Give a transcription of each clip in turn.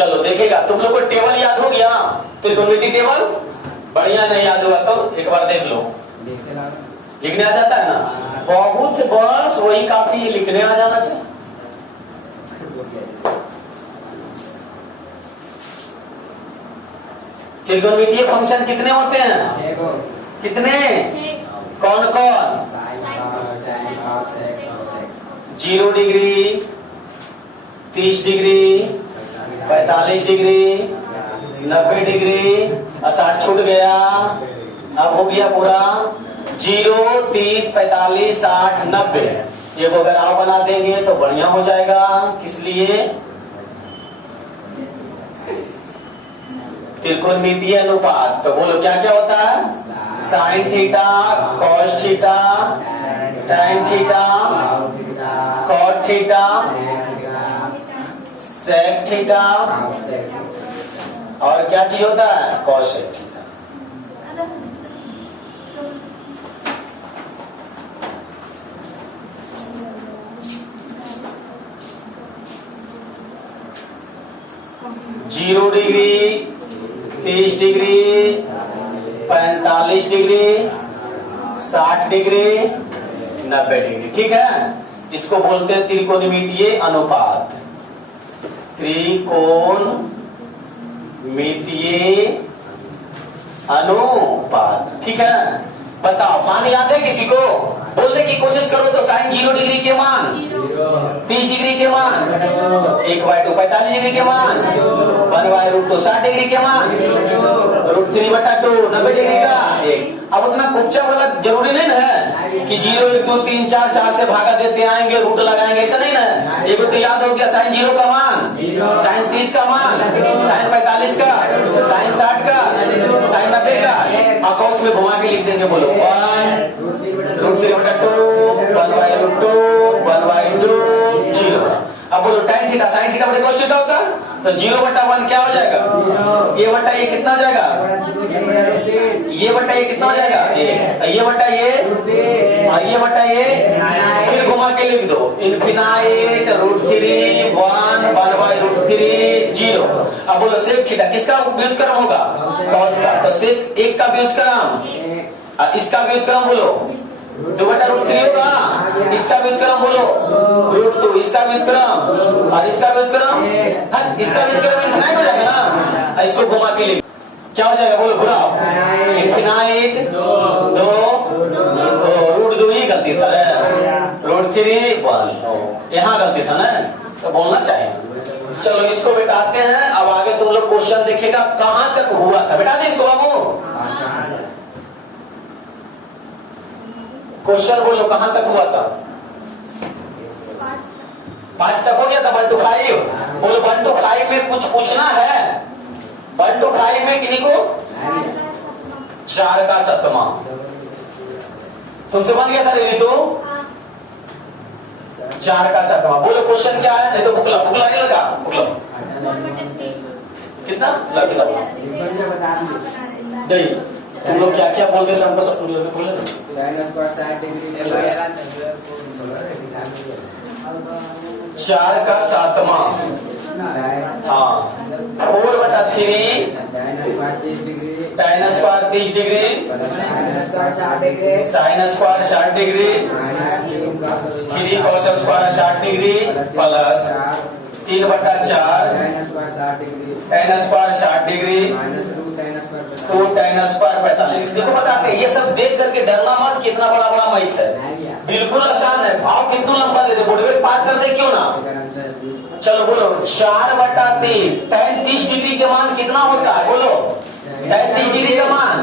चलो देखेगा, तुम लोग को टेबल याद हो गया, त्रिकोणमिति टेबल बढ़िया, नहीं याद हुआ तो एक बार देख लो। लिखने आ जाता है ना, बहुत बस वही काफी, लिखने आ जाना चाहिए। त्रिकोणमितीय फंक्शन कितने होते हैं? कितने? कौन कौन? 0 डिग्री, 30 डिग्री, 45 डिग्री, 90 डिग्री, 60 छूट गया, अब हो गया पूरा 0, 30, 45, 60, 90। ये को अगर आप बना देंगे तो बढ़िया हो जाएगा। किस लिए? त्रिकोणमितीय अनुपात। तो बोलो क्या क्या होता है? Sine theta, cos theta, tan theta, cot theta, sec theta, और क्या चीज होता है? Cosec theta. Zero degree, 30 degree, 45 degree, 60 degree, 90 degree. ठीक है, इसको बोलते हैं त्रिकोणमितीय अनुपात। त्रिकोणमितीय अनुपात। ठीक है, बताओ मान याद है किसी को? बोलने की कोशिश करो तो साइन 0 डिग्री के मान, 30 डिग्री के मान, 1/2 45 डिग्री के मान, 1/√2 60 डिग्री के मान, √3/2 90 डिग्री का एक। अब उतना कुप्चा वाला जरूरी नहीं ना है कि 0 1 2 3 4 4 से भागा देते आएंगे, रूट लगाएंगे, ऐसा नहीं ना। एक तो याद हो गया, साइन 0 का मान, साइन 30 का मान, साइन 45 का, साइन 60 का, साइन 90 का। अकाउंट में घुमा के लिख देंगे। बोलो 1√3/2 1/2 1/2 0। अब बोलो tan थीटा साइन थीटा बटे cos थीटा होता है, तो 0/1 क्या हो जाएगा? ये बटा ये कितना हो जाएगा? ये बटा ये कितना हो जाएगा? ये बटा ये, और ये बटा ये, फिर घुमा के लिख दो इनफिनाइट √3 1 1/√3 0। अब बोलो सेक थीटा किसका व्युत्क्रम होगा? cos का। तो सेक 1 का व्युत्क्रम, इसका व्युत्क्रम बोलो 2/√3 होगा, इसका व्युत्क्रम बोलो √2, इसका व्युत्क्रम, और इसका व्युत्क्रम, इसका व्युत्क्रम इनफिनाइट हो जाएगा ना। इसको घुमा के लिख क्या हो जाएगा? बोलो घुराओ, इनफिनाइट 2 √2 ही गलती था, √3 1 यहाँ गलती था ना, तो बोलना चाहिए। चलो इसको बेटाते हैं। अब आगे तुम लोग क्वेश्चन देखेगा कहां तक हुआ था। बेटा दे इसको बाबू, क्वेश्चन बोलो कहां तक हुआ था? 5 तक हो गया था, 1 to 5। बोलो 1 to 5 में कुछ पूछना है? 1 to 5 में किन्हीं को 4 का 7वां तुमसे बन गया था रेडी? तो 4 का 7वां बोलो क्वेश्चन क्या है? नहीं तो बुकला बुकला नहीं लगा, बुकला कितना लगा नहीं। तुम लोग क्या क्या बोल रहे थे हमको सब बोले ना। 4 का 7वां, हाँ 4/3 tan square 30 degree, sine square 60 degree, 3 cos square 60 degree, plus 3/4 tan square 60 degree, 2 tan square 45। देखो बताते हैं, ये सब देख करके डरना मत, कितना बड़ा बड़ा मैथ है, बिल्कुल आसान है। भाव कितना लंबा दे दे, बोर्ड पार कर दे क्यों ना। चलो बोलो 4/3 tan 30 डिग्री के मान कितना होता है? बोलो tan 30 डिग्री का मान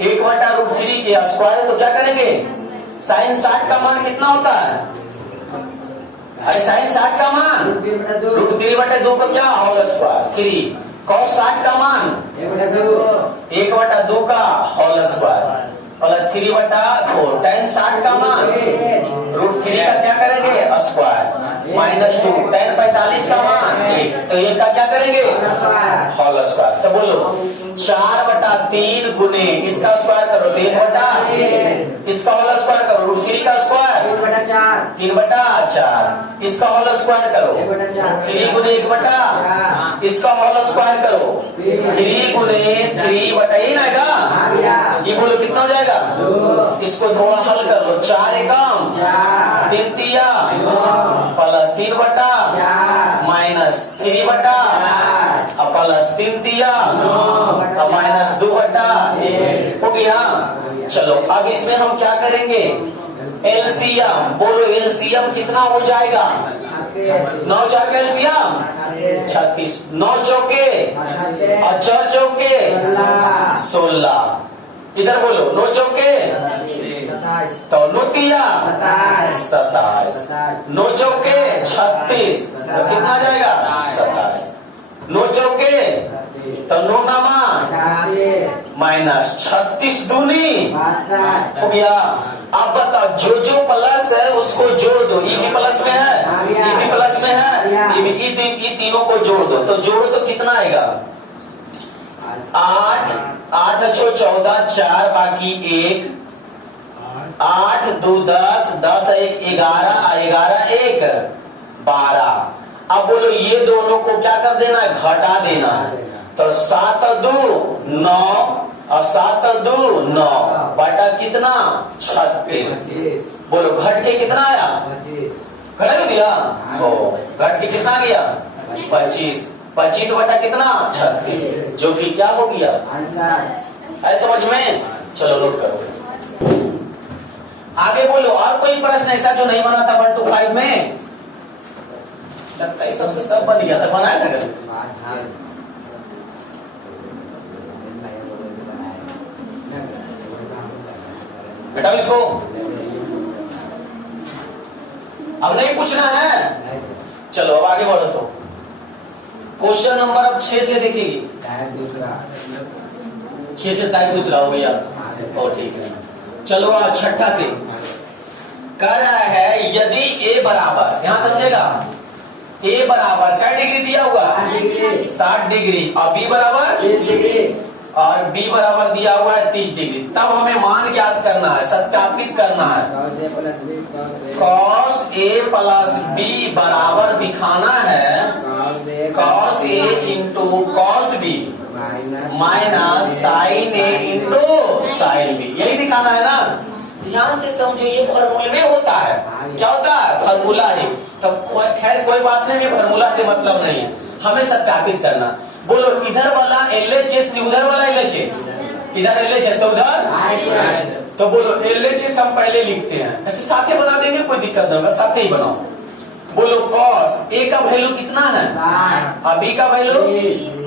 1/√3 के स्क्वायर, तो क्या करेंगे? साइन 60 का मान कितना होता है? अरे साइन 60 का मान √3/2 का क्या होल स्क्वायर 3, cos 60 का मान 1/2 का होल स्क्वायर प्लस 3/4, tan 60 का मान √3 का क्या करेंगे? स्क्वायर -2, tan 45 का मान 1, तो 1 का क्या करेंगे? Whole square. तो बोलो 4/3 गुने इसका स्क्वायर करो 3/, इसका होल स्क्वायर करो √3 का स्क्वायर 3/4, 4, इसका होल स्क्वायर करो 3 गुने 1 बटा, इसका होल स्क्वायर करो 3 गुने 3 बटा, ये ना आएगा, ये बोलो कितना हो जाएगा, इसको थोड़ा हल कर लो, 4 एकम 3 तिया प्लस 3 बटा माइनस 3 बटा प्लस 3 तिया माइनस 2 बटा, हो गया। चलो अब इसमें हम क्या करेंगे, एलसीएम, बोलो एलसीएम कितना हो जाएगा, 9 4 का एलसीएम 36, 9 चौके और 4 चौके 16, इधर बोलो 9 चौके तो 9 तिया 27, 9 चौके 36 तो कितना जाएगा 27, 9 चौके तो 9 नामा माइनस 36 दूनी हो गया। अब बताओ जो जो प्लस है उसको जोड़ दो, ई भी प्लस में है, ई भी प्लस में है, ई तीनों को जोड़ दो, तो जोड़ो तो कितना आएगा 8 8 अच्छो 14 4 बाकी 1 8 2 10 10 1 11 11 1 12। अब बोलो ये दोनों को क्या कर देना है, घटा देना है, तो 7 2 9 और 7 2 9 बटा कितना 36, बोलो घट के कितना आया, घटा क्यों दिया, घट के कितना गया 25, 25 बटा कितना 36, जो कि क्या हो गया, है समझ में। चलो नोट करो, आगे बोलो और कोई प्रश्न ऐसा जो नहीं बना था 1 to 5 में, लगता है सबसे सब बन गया था, बनाया था कभी, बेटा इसको अब नहीं पूछना है। चलो अब आगे बढ़ो, तो क्वेश्चन नंबर अब 6 से देखेगी, 6 से टाइप दूसरा हो गया, और ठीक है। चलो आज छठा से कह रहा है यदि ए बराबर, यहां समझेगा, ए बराबर क्या डिग्री दिया हुआ 60 डिग्री और बी बराबर और बी बराबर दिया हुआ है 30 डिग्री, तब हमें मान ज्ञात करना है, सत्यापित करना है, cos a प्लस बी बराबर दिखाना है cos a into cos b minus sin a into sin b, यही दिखाना है ना। ध्यान से समझो, ये फॉर्मूले में होता है, क्या होता है फॉर्मूला ही, तो खैर कोई बात नहीं, फॉर्मूला से मतलब नहीं है, हमें सत्यापित करना। बोलो इधर वाला LHS उधर वाला LHS, इधर LHS तो उधर, तो बोलो LHS हम पहले लिखते हैं, ऐसे साथे बना देंगे, कोई दिक्कत नहीं होगा, साथे ही बनाओ। बोलो cos a का वैल्यू कितना है और b का वैल्यू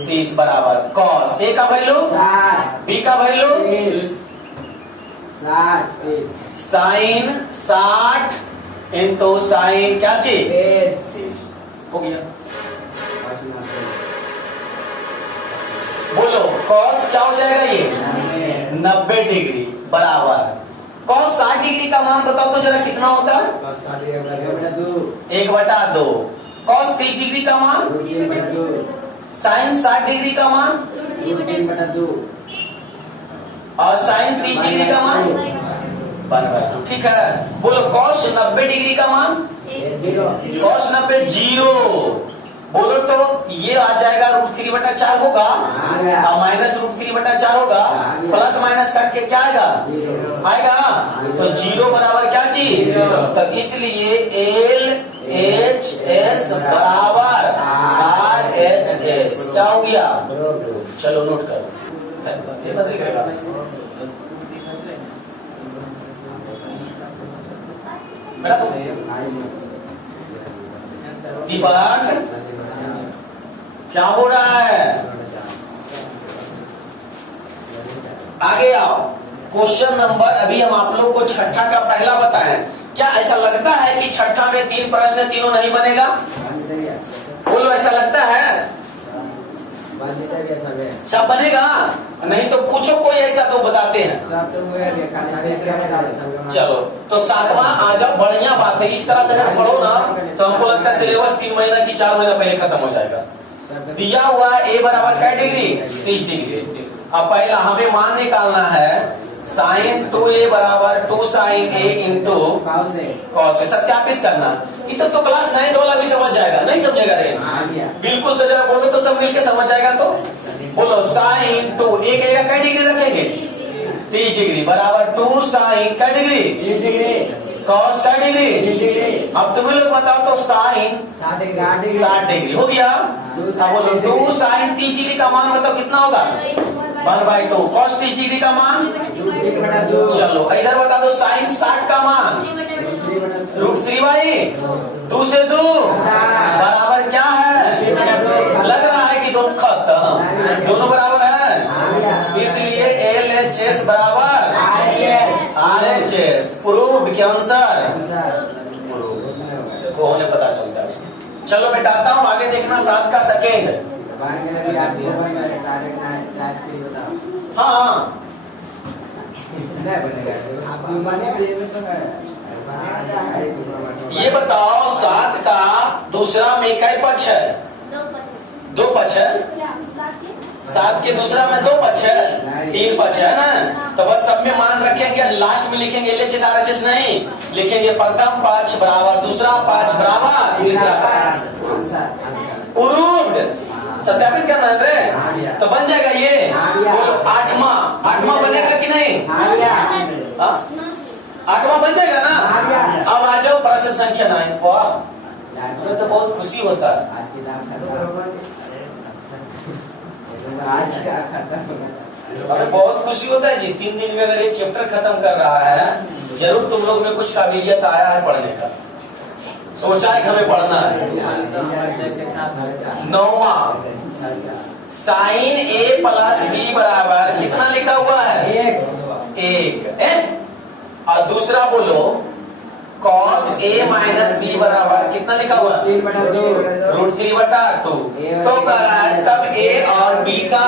30 बराबर cos a का वैल्यू b का वैल्यू sin 60 इंटू साइन क्या चीज हो गया। बोलो cos क्या हो जाएगा, ये 90 डिग्री बराबर cos 60 डिग्री का मान बताओ तो जरा कितना होता है, 1/2, cos 30 डिग्री का मान, sin 60 डिग्री का मान और sin 30 डिग्री का मान 1/2, ठीक है। बोलो cos 90 डिग्री का मान, cos 90 0, बोलो तो ये आ जाएगा √3/4 होगा और माइनस √3/4 होगा, प्लस माइनस काट के क्या आएगा आएगा, तो 0 बराबर क्या चीज, तो इसलिए LHS बराबर RHS क्या हो गया। चलो नोट करो, दीपक क्या हो रहा है, आगे आओ। क्वेश्चन नंबर अभी हम आप लोग को छठा का पहला बताएं, क्या ऐसा लगता है कि छठा में 3 प्रश्न तीनों नहीं बनेगा, बोलो ऐसा लगता है सब बनेगा, नहीं तो पूछो कोई ऐसा तो बताते हैं। चलो तो 7वां आ जाओ, बढ़िया बात है, इस तरह से अगर पढ़ो ना तो हमको लगता है सिलेबस 3 महीना की 4 महीना पहले खत्म हो जाएगा। दिया हुआ है ए बराबर क्या डिग्री 30 डिग्री, अब पहला हमें मान निकालना है sin 2a बराबर 2 sin a इंटू cos, सत्यापित करना। ये सब तो क्लास 9 वाला भी समझ जाएगा, नहीं समझेगा रे? बिल्कुल। तो जरा बोलो तो सब मिलके समझ जाएगा। तो बोलो साइन 2 एक क्या डिग्री रखेंगे? 30 डिग्री बराबर 2 साइन क्या डिग्री? कॉस का डिग्री। अब तुम लोग बताओ तो साइन 60 डिग्री हो गया। अब बोलो 2 साइन 30 डिग्री का मान बताओ कितना होगा? 1/2। कॉस 30 डिग्री का मान? चलो इधर बता दो साइन 60 का मान? √3/2 से 2 बराबर क्या है? लग रहा है कि दोनों खत्म, दोनों बराबर है, इसलिए LHS बराबर RHS। प्रूव्ड क्या आंसर? देखो होने पता चलता है उसको। चलो मिटाता हूँ, आगे देखना 7 का सेकेंड। हाँ ये बताओ 7 का दूसरा में इकाई पक्ष है? 2 पक्ष है। 7 के दूसरा में 2 पक्ष है, 3 पक्ष है ना? तो बस सब में मान रखेंगे, लास्ट में लिखेंगे LHS RHS नहीं लिखेंगे। प्रथम पक्ष बराबर दूसरा पक्ष बराबर तीसरा पक्ष। प्रूव्ड सत्यापित करना है रे, तो बन जाएगा ये। बोलो 8वां बनेगा कि नहीं? 8वां बन जाएगा ना? अब आ जाओ प्रश्न संख्या 9। वाह तो बहुत खुशी होता है। अरे बहुत खुशी होता है जी, 3 दिन में अगर एक चैप्टर खत्म कर रहा है, जरूर तुम लोग में कुछ काबिलियत आया है पढ़ने का, सोचा है कि हमें पढ़ना है। 9वां साइन A प्लस B बराबर कितना लिखा हुआ है? 1। और दूसरा बोलो कॉस A माइनस B बराबर कितना लिखा हुआ? √3/2। तो तब A और B का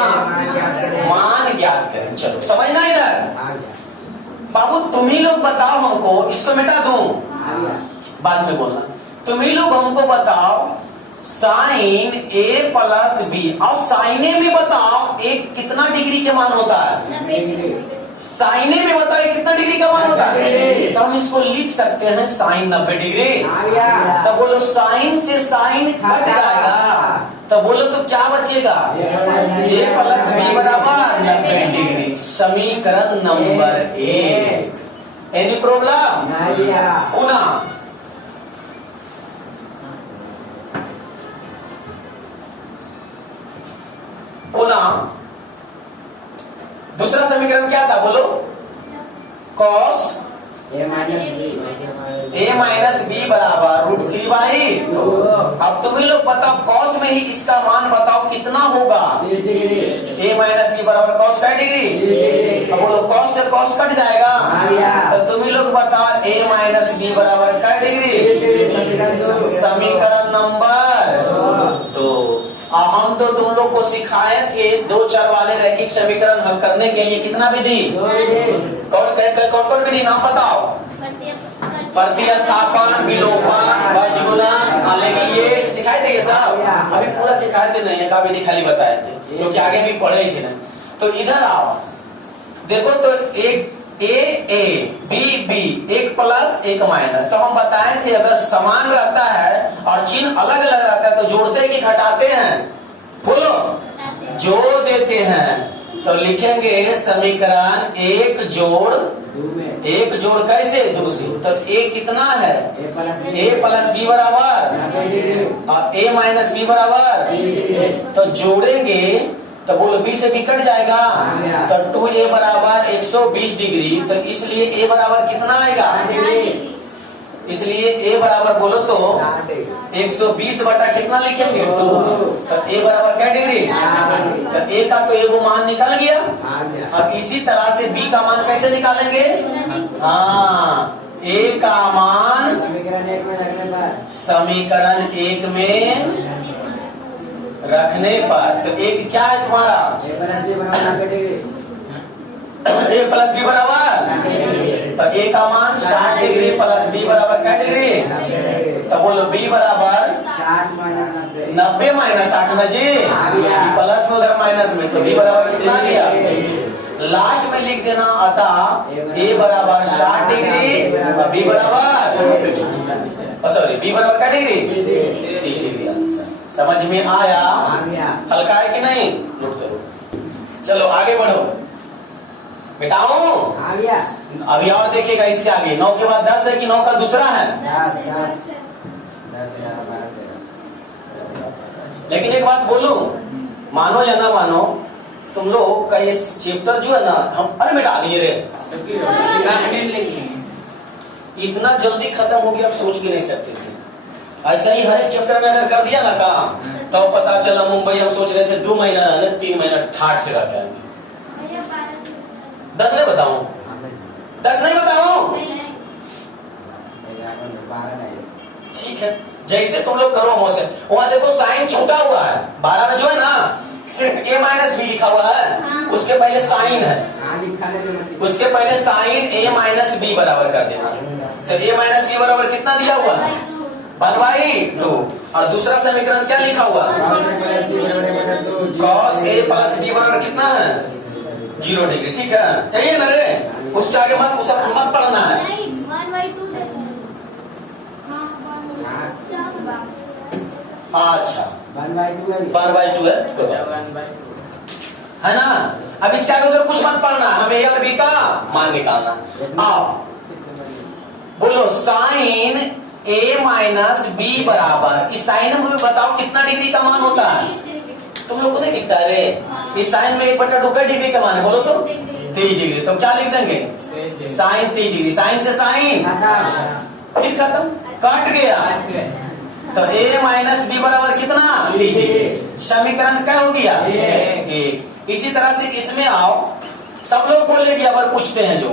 मान ज्ञात करें। चलो समझना इधर। बाबू तुम ही लोग बताओ हमको, इसको मिटा दूं बाद में बोलना। तुम ही लोग हमको बताओ साइन A प्लस B और साइने में बताओ एक कितना डिग्री के मान होता है? साइने में बताओ कितना डिग्री का मान होता है? तो हम इसको लिख सकते हैं साइन 90 डिग्री। तो बोलो साइन से साइन कट जाएगा, तो बोलो तो क्या बचेगा? A प्लस B बराबर 90 डिग्री। समीकरण नंबर 1। Any problem? पुनः दूसरा समीकरण क्या था बोलो? कॉस A माइनस B बराबर √3/2। अब तुम ही लोग बताओ कॉस में ही इसका मान बताओ कितना होगा? A माइनस B बराबर कॉस का डिग्री। अब बोलो कॉस से कॉस कट जाएगा, तो तुम ही लोग बताओ A माइनस B बराबर का डिग्री। समीकरण नंबर 2। हम तो तुम लोग को सिखाए थे 2 चर वाले रैखिक समीकरण हल करने के लिए कितना विधि? कौन विधि नाम बताओ? प्रतिस्थापन, विलोपन, बजगुणन, आलेखीय सिखाए थे ये सब? अभी पूरा सिखाए थे नहीं, का विधि खाली बताए थे क्योंकि आगे भी पढ़े ही थे ना। तो इधर आओ देखो, तो एक A B एक प्लस एक माइनस। तो हम बताए थे अगर समान रहता है और चिन्ह अलग अलग रहता है तो जोड़ते कि घटाते हैं? बोलो जोड़ देते हैं। तो लिखेंगे समीकरण 1 जोड़ कैसे? 2 से। तो A कितना है? A प्लस B बराबर और A माइनस B बराबर। तो जोड़ेंगे तो बोलो B से B कट जाएगा, तो 2A बराबर 120 डिग्री। तो इसलिए A बराबर कितना आएगा? इसलिए A बराबर बोलो तो 120 बटा कितना लिखेंगे? 2। तो A बराबर क्या डिग्री? तो A का तो एगो मान निकल गया। अब इसी तरह से B का मान कैसे निकालेंगे? हाँ, A का मान समीकरण 1 में रखने पर। तो एक क्या है तुम्हारा? A प्लस B बराबर, तो A का मान 60 डिग्री प्लस B बराबर क्या डिग्री? तो बोलो B बराबर 90 माइनस 60 में जी, प्लस में उधर माइनस में, तो B बराबर कितना गया? लास्ट में लिख देना अतः A बराबर 60 डिग्री और B बराबर सॉरी बी बराबर क्या डिग्री 30 डिग्री आंसर। समझ में आया? हल्का है कि नहीं? रुक तो चलो आगे बढ़ो बेटाओ। अभी और देखिएगा इसके आगे 9 के बाद 10 है कि 9 का दूसरा है? लेकिन एक बात बोलूं, मानो या ना मानो, तुम लोग का ये चैप्टर जो है ना, हम अरे बेटा आगे रे इतना जल्दी खत्म हो गया आप सोच भी नहीं सकते थे। ऐसा ही हर एक चैप्टर में अगर कर दिया ना काम, तो पता चला मुंबई हम सोच रहे थे 2 महीना रहने 3 महीना ठाट से रख आएंगे। 10 नहीं बताऊं? 10 नहीं बताऊं? ठीक है, जैसे तुम लोग करो हमसे। वहां देखो साइन छूटा हुआ है 12 में जो है ना, सिर्फ a माइनस बी लिखा हुआ है, उसके पहले साइन है, उसके पहले साइन a माइनस बी बराबर कर देना। तो a माइनस बी बराबर कितना दिया हुआ? 1/2। और दूसरा समीकरण क्या लिखा हुआ? cos a प्लस b बराबर कितना है? 0 डिग्री। ठीक है, यही है ना रे? उसके आगे मत पढ़ना है। अच्छा 1/2 है ना? अब इसके आगे उधर कुछ मत पढ़ना, हमें ए और बी का मान निकालना। अब बोलो साइन ए माइनस बी बराबर, इस साइन में बताओ कितना डिग्री का मान होता है? तुम लोग को नहीं दिखता रे? इस साइन में 1/2 का डिग्री का मान है, बोलो तो 30 डिग्री। तो क्या लिख देंगे? Sine 30 degree. साइन से साइन फिर खत्म, कट गया। तो a माइनस बी बराबर कितना? 30 डिग्री। समीकरण क्या हो गया? एक। इसी तरह से इसमें आओ, सब लोग बोलेंगे अगर पूछते हैं जो,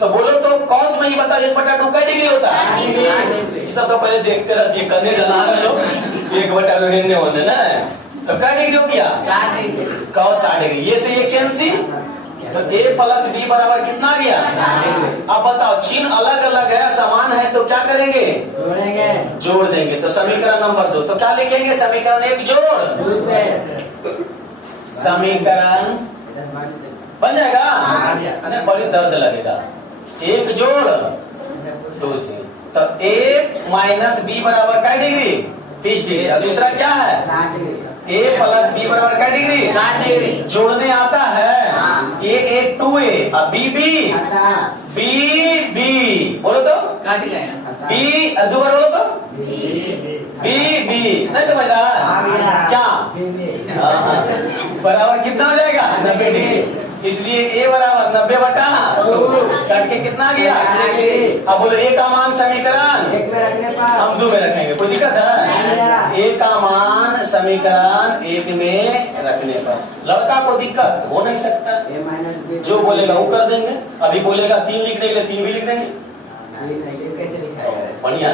तो बोलो तो कॉस में ही बताओ 1/2 का डिग्री होता है। सब तो पहले देखते रहती है, करने जाना है लोग 1/2 हिलने होने ना, तो क्या डिग्री हो गया? Cos 60 degree. ये से ये कैंसिल, तो a प्लस बी बराबर कितना आ गया? अब बताओ, चिन्ह अलग अलग है, समान है, तो क्या करेंगे? जोड़ देंगे। तो समीकरण नंबर 2, तो क्या लिखेंगे? समीकरण 1 जोड़ समीकरण बन जाएगा। अरे बड़ी दर्द लगेगा। 1 जोड़ 2 से, तो a माइनस बी बराबर क्या डिग्री? 30 डिग्री। और दूसरा क्या है? a प्लस बी बराबर क्या डिग्री? 60 डिग्री। जोड़ने आता है। a 2a और b b बोलो तो काट गया। b दोबारा बोलो तो b नहीं समझ रहा क्या? बराबर कितना हो जाएगा? 90 डिग्री। इसलिए a बराबर 90/2 काट के कितना गया? अब बोलो a का मान समीकरण हम 2 में रखेंगे, कोई दिक्कत है? a का मान समीकरण 1 में रखने पर लड़का को दिक्कत हो नहीं सकता, जो बोलेगा वो कर देंगे। अभी बोलेगा 3 लिखने के लिए 3 भी लिख देंगे। बढ़िया।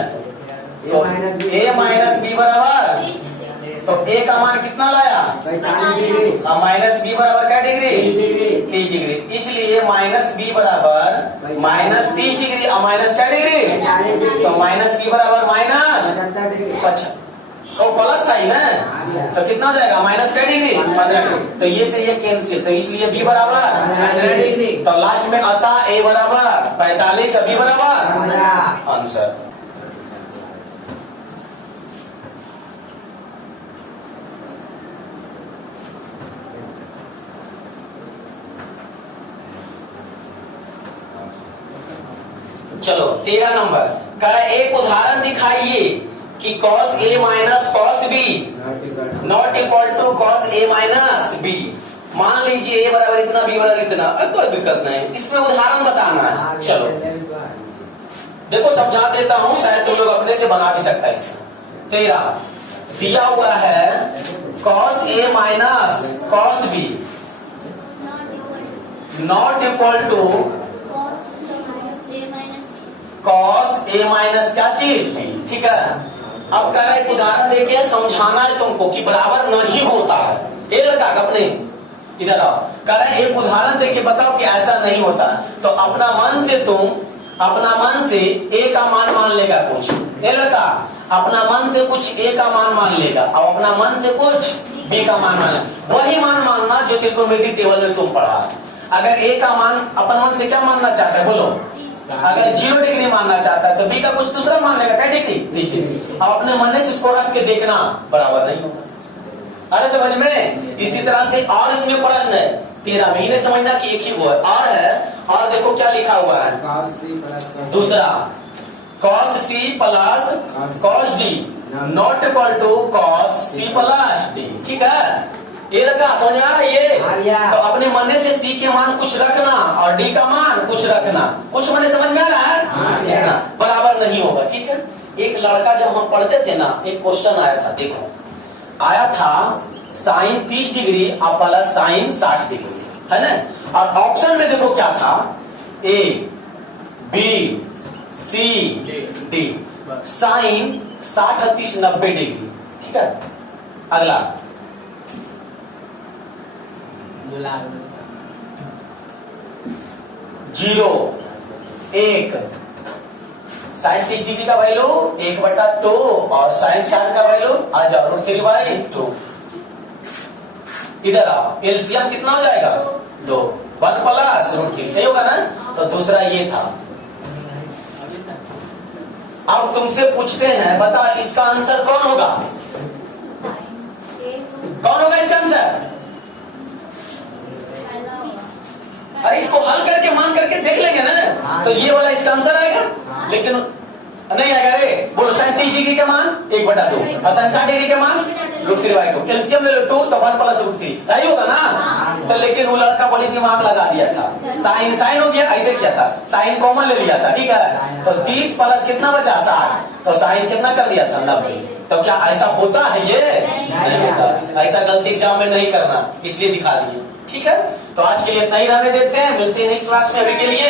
तो a माइनस बी बराबर, तो a का मान कितना लाया? माइनस बी बराबर क्या डिग्री? 30 डिग्री। इसलिए माइनस बी बराबर माइनस 30 डिग्री और माइनस क्या डिग्री? तो माइनस बी बराबर माइनस। अच्छा तो प्लस था ही ना, तो कितना हो जाएगा? माइनस क्या डिग्री? 15 डिग्री। तो ये से ये कैंसिल, तो इसलिए बी बराबर, तो लास्ट में आता a बराबर 45 और बी बराबर आंसर। चलो 13 नंबर का एक उदाहरण दिखाइए कि cos a minus cos b not equal to cos a minus b। मान लीजिए a बराबर इतना b बराबर इतना, कोई दिक्कत नहीं, इसमें उदाहरण बताना है। चलो देखो समझा देता हूं, शायद तुम लोग अपने से बना भी सकता है। इसमें 13 दिया हुआ है cos a minus cos b not equal to cos a minus क्या चीज? ठीक है। अब कह रहे उदाहरण देके समझाना है तुमको कि बराबर नहीं होता है। ये लगा अपने इधर आओ, कह रहे एक उदाहरण देके बताओ कि ऐसा नहीं होता। तो अपना मन से तुम अपना मन से a का मान लेगा कुछ, ये लगा अपना मन से कुछ a का मान लेगा और अपना मन से कुछ b का मान वही मान मानना जो त्रिकोणमिति टेबल में तुम पढ़ा। अगर a का मान अपन मन से क्या मानना चाहते है बोलो? अगर 0 डिग्री मानना चाहता है तो बी का कुछ दूसरा मान लेगा, क्या डिग्री 30 डिग्री। अब अपने मन से इसको रख के देखना, बराबर नहीं होगा। अरे समझ में? इसी तरह से और इसमें प्रश्न है 13 में, इन्हें समझना कि एक ही वो है और देखो क्या लिखा हुआ है दूसरा, cos c plus cos d not equal to cos c plus d। ठीक है, ये लगा समझ में आ रहा है ये? तो अपने मन से c के मान कुछ रखना और d का मान कुछ रखना, कुछ मन समझ में आ रहा है? बराबर नहीं होगा। ठीक है, एक लड़का जब हम पढ़ते थे ना, एक क्वेश्चन आया था, देखो आया था साइन 30 डिग्री और प्लस साइन 60 डिग्री, है ना? और ऑप्शन में देखो क्या था, A B C D, sine 60 30 90 degree. ठीक है, अगला 0 1 साइन 30 डिग्री का वैल्यू 1/2 और साइन 60 का वैल्यू आ जाओ √3/2। इधर आओ, एलसीएम कितना हो जाएगा 2, 1 प्लस √3, यही होगा ना? तो दूसरा ये था। अब तुमसे पूछते हैं बता इसका आंसर कौन होगा? कौन होगा इसका आंसर? अरे इसको हल करके मान करके देख लेंगे ना, तो ये वाला इसका आंसर आएगा। लेकिन नहीं आएगा रे, बोलो साइन 30 डिग्री का मान 1/2 और साइन 60 डिग्री का मान √3/2, एलसीएम ले लो 2 तो 1 प्लस √3, यही होगा ना? तो लेकिन वो लड़का बड़ी दिमाग लगा दिया था, साइन साइन हो गया, ऐसे किया था, साइन कॉमन ले लिया था। ठीक है, तो 30 प्लस कितना बचा 60, तो साइन कितना कर दिया था 90। तो क्या ऐसा होता है? ये नहीं होता, ऐसा गलती एग्जाम में नहीं करना, इसलिए दिखा दिए। ठीक है, तो आज के लिए इतना ही रहने देते हैं, मिलते हैं नेक्स्ट क्लास में। अभी के लिए